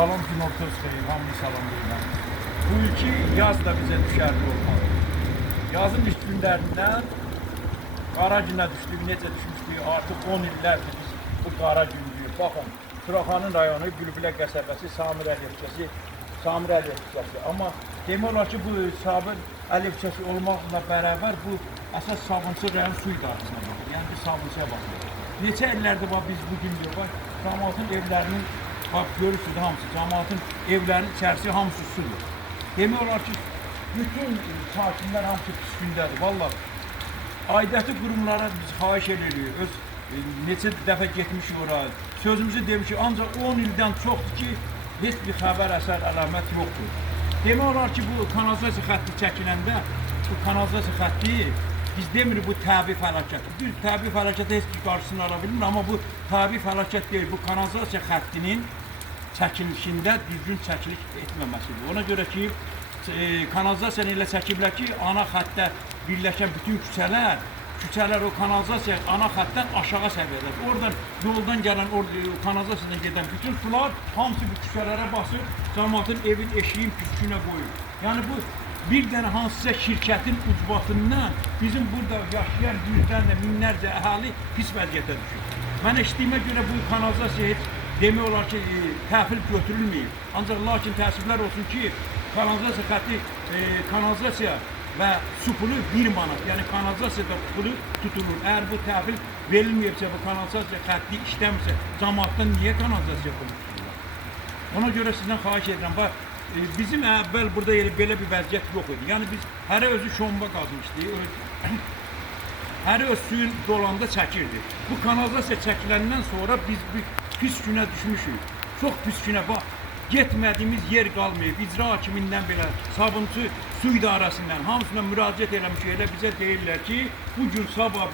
Salam Günortuz xeyir, hamını salamlayıram. Bu iki yaz da bize düşərli olmalı. Yazın ilk günlərindən qara günə düşdük, necə düşmüşdük, artıq 10 illərdir biz bu qara gündür. Baxın, Suraxanın rayonu, Bülbülə qəsəbəsi, Samir Əliyev küçəsi. Amma demək olar ki, bu Sabir Əliyev küçəsi olmaqla bərabər bu əsas Sabunçu rayon su idarəsinə baxır. Yəni bir Sabunçuya baxır. Neçə illərdir biz bu gün yox, cəmaatın evlərinin, bax görürsünüz hamısı, cəmaatın evlərinin içərisi hamısı sudur. Demək olar ki, bütün sakinlər hamısı pis gündədir. Vallahi aidiyyatı qurumlara biz xahiş edirik. Neçə dəfə getmişik oraya. Sözümüzü demişik, ancaq 10 ildən çoxdur ki, heç bir xəbər, əsər, əlamət yoxdur. Demək olar ki, bu kanalizasiya xətti çəkiləndə, bu kanalizasiya xətti biz demirik bu təbii fəlakətdir. Düz təbii fəlakətə heç bir qarşısını ala bilmir, amma bu təbii fəlakət deyil. Bu kanalizasiya xəttinin çəkilişində düzgün çəkiliş etməməsidir. Ona görə ki, kanalizasiya ilə çəkiblər ki, ana xəttə birləşən bütün küçələr o kanalizasiya ana xəttdən aşağı səviyyədədir. Oradan yoldan gələn, kanalizasiyadan gedən bütün sular hamısı bu küçələrə basır, cəmaatın evin, eşiyin püskünə qoyur. Yəni bu bir dənə hansısa şirkətin ucbatından bizim burada yaşayan yüzlərlə, minlərcə əhali pis vəziyyətə düşür. Mən eşitdiyimə görə bu kanalizasiya heç demək olar ki, təhvil götürülməyib. Ancaq lakin təəssüflər olsun ki, kanalizasiya xətti, kanalizasiya və su pulu 1 manat. Yəni kanalizasiyada pulu tutulur. Əgər bu təhvil verilməyibsə, bu kanalizasiya xətti işləmirsə, cəmaatdan niyə kanalizasiya pulu tuturlar? Ona görə sizdən xahiş edirəm. Bizim əvvəl burada belə bir vəziyyət yox idi. Yəni biz hərə özü şomba qazmışdı. Hərə öz suyun dolanda çəkirdi. Bu kanalizasiya çəkiləndən sonra biz bir pis günə düşmüşük. Çox pis günə. Bax, getmədiyimiz yer qalmayıb. İcra hakimindən belə, Sabunçu su idarəsindən hamısına müraciət eləmişik. Elə bizə deyirlər ki, bu gün sabah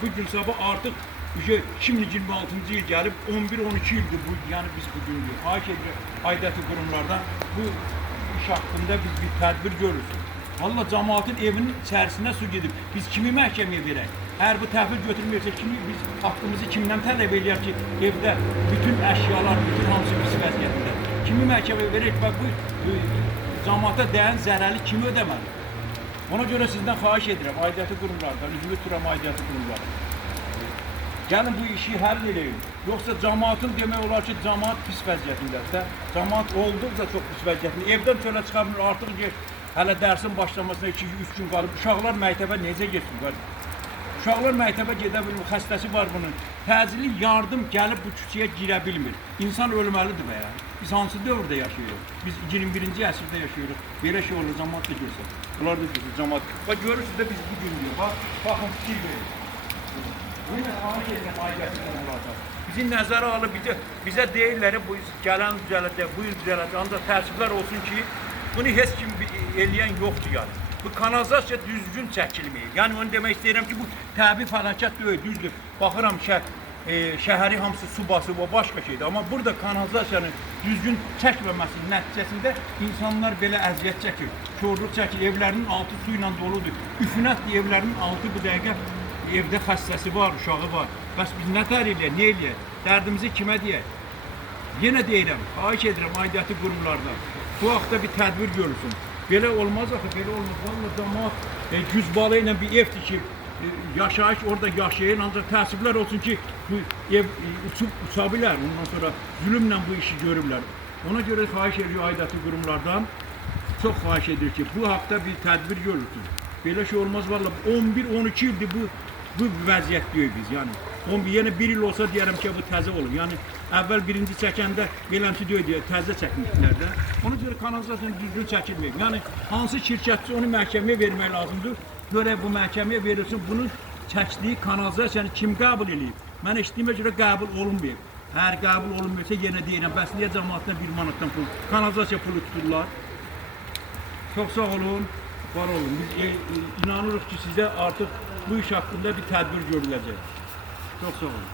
artıq 2026-cı il gəlib 11-12 ildir bu, yəni biz bu gündür. Xahiş edirəm aidiyyatı qurumlardan bu iş haqqında biz bir tədbir görürsün. Valla cəmaatın evinin içərisinə su gedib. Biz kimi məhkəməyə verək? Əgər bu təhvil götürməyəcək, biz haqqımızı kimdən tələb edək ki, evdə bütün əşyalar, bütün hamısı pis vəziyyətində? Kimi məhkəməyə verək və bu cəmaata dəyən zərəri kimi ödəməli? Ona görə sizdən xahiş edirəm, aidiyyatı qurumlardan, üzvü tuturam aidiyyatı qurumlardan. Gəlin bu işi həll edin. Yoxsa cəmaatın demək olar ki, cəmaat pis vəziyyətindəsə, cəmaat olduqca çox pis vəziyyətində. Evdən çölə çıxarmır, artıq hələ dərsin başlamasına 2-3 gün qalıb. Uşaqlar məktəbə necə getsin? Uşaqlar məktəbə gedə bilmir, xəstəsi var bunun. Təcili yardım gəlib bu küçəyə girə bilmir. İnsan ölməlidir və ya. Biz hansı dövrdə yaşayırıq? Biz 21-ci əsrdə yaşayırıq. Belə şey olur, cəmaat da görsə. Bunlar da görsə, cəmaat. Bax, görürsünüz də biz bu gün diyor. Baxın, fikir verin. Yine xahiş edirəm aidiyyatı qurumlardan. Bizi nəzərə alıb, bizə deyirlər, bu gələn düzələcək, bu il düzələcək. Ancaq təəssüflər olsun ki, bunu heç kim eləyən yoxdur yəni. Bu kanalizasiya düzgün çəkilməyir. Yəni onu demək istəyirəm ki, bu təbii fəlakət deyil, düzdür. Baxıram şəhəri hamısı su basıb, o başqa şeydir. Amma burada kanalizasiyanın düzgün çəkməməsinin nəticəsində insanlar belə əziyyət çəkir, çorluq çəkir, evlərinin altı su ilə doludur. Üfunətdir, evlərinin altı bu dəqiqə evdə xəstəsi var, uşağı var. Bəs biz nə tər eləyək, nə eləyək? Dərdimizi kimə deyək? Yenə deyirəm, xahiş edirəm aidiyyatı qurumlardan. Bu haqda bir tədbir görülsün. Belə olmaz axı, belə olmaz. Vallahi cəmaat güzbalı ilə bir ev tikib, yaşayış orada yaşayın, ancaq təəssüflər olsun ki, bu ev uça bilər, ondan sonra zülümlə bu işi görürlər. Ona görə xahiş edirik aidiyyatı qurumlardan, çox xahiş edirik ki, bu haqda bir tədbir görülsün. Belə şey olmaz vallahi 11-12 ildir bu vəziyyət deyil biz yəni. Yenə 1 il olsa deyərəm ki, bu təzə olur. Yəni əvvəl birinci çəkəndə beləmsi deyil, təzə çəkmişlər də. Ona görə kanalizasiyanın düzgün çəkilməyib. Yəni hansı şirkətçi onu məhkəməyə vermək lazımdır. Görək bu məhkəməyə verilsin, bunun çəkdiyi kanalizasiyanı kim qəbul edib? Mən eşitdiyimə görə qəbul olunmayıb. Əgər qəbul olunmuyorsa yenə deyirəm, bəs niyə cəmaatdan 1 manatdan kanalizasiya pulu tuturlar? Çox sağ olun. Var olun. Biz inanırıq ki, sizə artıq bu iş haqqında bir tədbir görüləcək. Çox sağ olun.